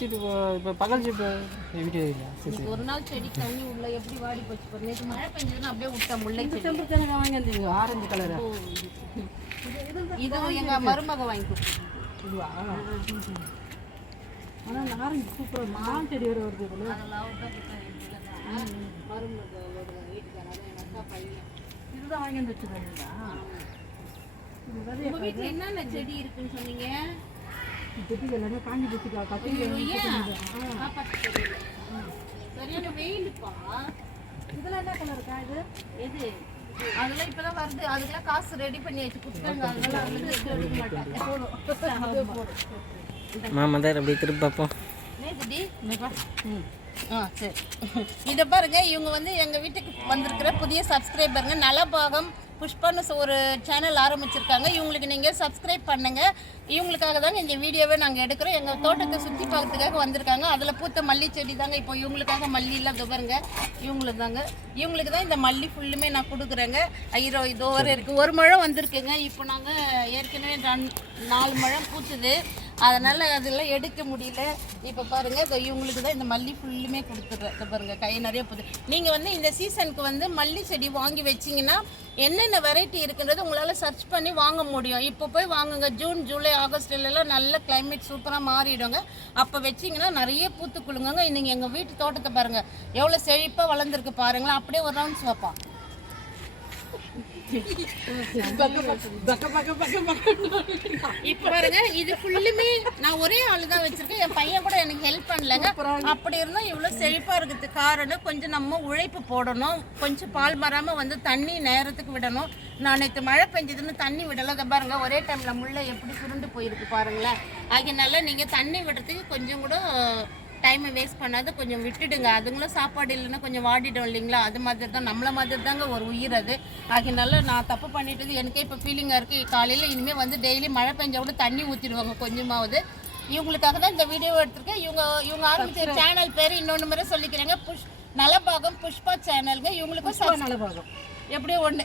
சீட்டு இப்போ பகல் சீட்டு வீட்டு ஒரு நாள் செடி தண்ணி உள்ள எப்படி வாடி போச்சு பாரு. நேற்று மழை பெஞ்சதுன்னு அப்படியே விட்டேன் முல்லை செடி செம்பருத்தி வாங்கி அந்த ஆரஞ்சு கலரு? இது எங்க மருமக வாங்கி. இதுவா? ஆனால் ஆரஞ்சு சூப்பராக மான் செடி வேறு வருது விட்டா. மருமகளோட அக்கா பையன். இதுதான் வாங்கி வந்து வீட்டுல என்னென்ன செடி இருக்குன்னு சொன்னீங்க? செடிகள் எல்லாமே காஞ்சி போச்சுக்கா சரியான வெயிலுப்பா இதெல்லாம் என்ன கலருக்கா இது எது அதெல்லாம் இப்பதான் வருது அதுக்கெல்லாம் காசு ரெடி பண்ணி வச்சு கொடுத்தாங்க அதெல்லாம் வந்து எடுக்க மாட்டாங்க போதும் மாமா தான் அப்படியே திரும்ப பார்ப்போம். ஆ சரி இதை பாருங்க இவங்க வந்து எங்க வீட்டுக்கு வந்திருக்கிற புதிய சப்ஸ்கிரைபருங்க நலபாகம் புஷ்பான்னு ஒரு சேனல் ஆரம்பிச்சிருக்காங்க. இவங்களுக்கு நீங்கள் சப்ஸ்கிரைப் பண்ணுங்க. இவங்களுக்காக தாங்க இந்த வீடியோவை நாங்கள் எடுக்கிறோம். எங்கள் தோட்டத்தை சுற்றி பார்க்கறதுக்காக வந்திருக்காங்க. அதில் பூத்த மல்லி செடி தாங்க. இப்போ இவங்களுக்காக மல்லி எல்லாம் இதோ இவங்களுக்கு தாங்க. இவங்களுக்கு தான் இந்த மல்லி ஃபுல்லுமே நான் கொடுக்குறேங்க. ஐரோ இதோ ஒரு இருக்குது ஒரு மழை வந்திருக்குங்க. இப்போ நாங்கள் ஏற்கனவே ரெண்டு- நாலு மழை பூத்துது. அதனால் அதெல்லாம் எடுக்க முடியல. இப்போ பாருங்கள் இதை இவங்களுக்கு தான் இந்த மல்லி ஃபுல்லுமே கொடுத்துட்றேன். இதை பாருங்கள் கை நிறைய போகுது. நீங்கள் வந்து இந்த சீசனுக்கு வந்து மல்லி செடி வாங்கி வச்சிங்கன்னா என்னென்ன வெரைட்டி இருக்குன்றது உங்களால் சர்ச் பண்ணி வாங்க முடியும். இப்போ போய் வாங்குங்க. ஜூன் ஜூலை ஆகஸ்ட்லலாம் நல்ல கிளைமேட் சூப்பராக மாறிடுங்க. அப்போ வச்சிங்கன்னா நிறைய பூத்து குழுங்குங்க நீங்கள் எங்கள் வீட்டு தோட்டத்தை பாருங்கள் எவ்வளோ செழிப்பாக வளர்ந்துருக்கு பாருங்களேன். அப்படியே ஒரு ரவுண்ட்ஸ் வைப்பான் இப்போ பாருங்க இது ஃபுல்லுமே நான் ஒரே ஆளு தான் வச்சிருக்கேன். என் பையன் கூட எனக்கு ஹெல்ப் பண்ணலங்க. அப்படி இருந்தும் இவ்வளோ செழிப்பா இருக்குது. காரணம் கொஞ்சம் நம்ம உழைப்பு போடணும். கொஞ்சம் பால் மறாம வந்து தண்ணி நேரத்துக்கு விடணும். நான் நேற்று மழை பெஞ்சதுன்னு தண்ணி விடல இதை பாருங்க. ஒரே டைம்ல முள்ளை எப்படி சுருண்டு போயிருக்கு பாருங்களேன். அதனால நீங்க தண்ணி விடுறதுக்கு கொஞ்சம் கூட டைமை வேஸ்ட் பண்ணாத கொஞ்சம் விட்டுடுங்க. அதுங்களும் சாப்பாடு இல்லைன்னா கொஞ்சம் வாடிடும் இல்லைங்களா? அது மாதிரி தான் நம்மள மாதிரி தாங்க ஒரு உயிர் அது. அதனால நான் தப்பு பண்ணிட்டது எனக்கே இப்போ ஃபீலிங்காக இருக்குது காலையில் இனிமேல் வந்து டெய்லி மழை பெஞ்சா கூட தண்ணி ஊற்றிடுவாங்க கொஞ்சமாவது. இவங்களுக்காக தான் இந்த வீடியோ எடுத்திருக்கேன். இவங்க இவங்க ஆரம்பிச்ச சேனல் பேர் இன்னொன்று முறை சொல்லிக்கிறாங்க. புஷ் நலபாகம் புஷ்பா சேனலுங்க இவங்களுக்கும் நலபாகம். எப்படியோ ஒன்று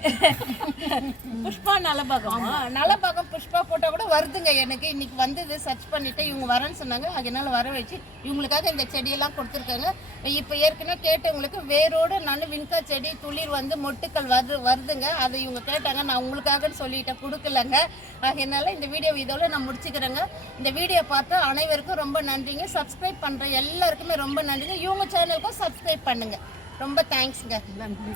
புஷ்பா நலபாகம்? நலபாகம் புஷ்பா போட்டால் கூட வருதுங்க எனக்கு. இன்னைக்கு வந்தது சர்ச் பண்ணிட்டு இவங்க வரேன்னு சொன்னாங்க. அதனால வர வச்சு இவங்களுக்காக இந்த செடியெல்லாம் கொடுத்துருக்காங்க. இப்போ ஏற்கனவே கேட்டவங்களுக்கு வேரோடு நான் வின்கா செடி துளிர் வந்து மொட்டுக்கள் வருது வருதுங்க. அதை இவங்க கேட்டாங்க. நான் உங்களுக்காகன்னு சொல்லிட்டேன் கொடுக்கலங்க. அதனால இந்த வீடியோ இதோட நான் முடிச்சுக்கிறேங்க. இந்த வீடியோ பார்த்து அனைவருக்கும் ரொம்ப நன்றிங்க. சப்ஸ்கிரைப் பண்ணுற எல்லாருக்குமே ரொம்ப நன்றிங்க. இவங்க சேனலுக்கும் சப்ஸ்கிரைப் பண்ணுங்க. ரொம்ப தேங்க்ஸ்ங்க நன்றி.